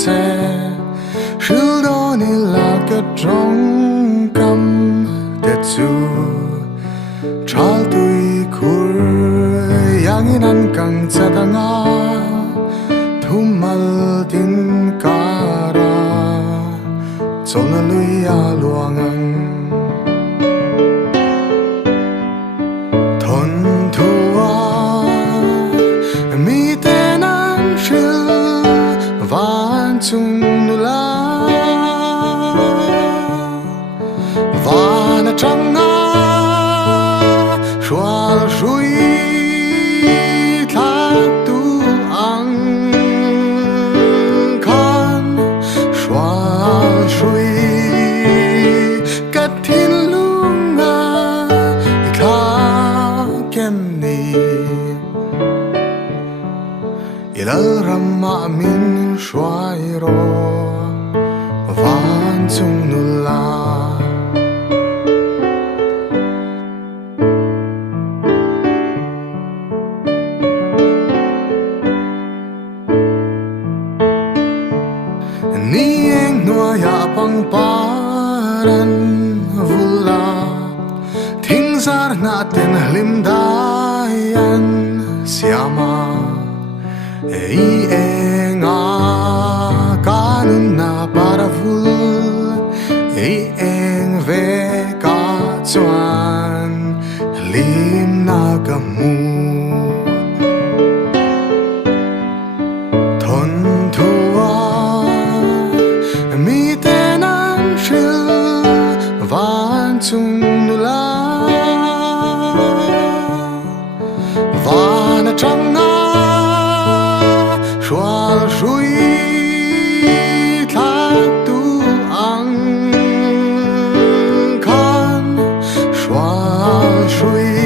sẽ sự đó ni là cái trong cầm để chu chal tui khur yang in an kang chatanga thumal tin kara chona luya luangang thon thua mi tenan shil van chung nula van changa shwal shui thak tu ang khan shwal shui kat thin lunga tha kem ni ilal ramma min shwai ro van chung nula ni eng noa ya pang paran vula thing zar na ten hlim dayan siama ei enga kanun na para vul ei eng ve ka chuan lim na kamu thon thua mi tenan shil van chung nula van changa shwal shui thak tu ang khan shwal shui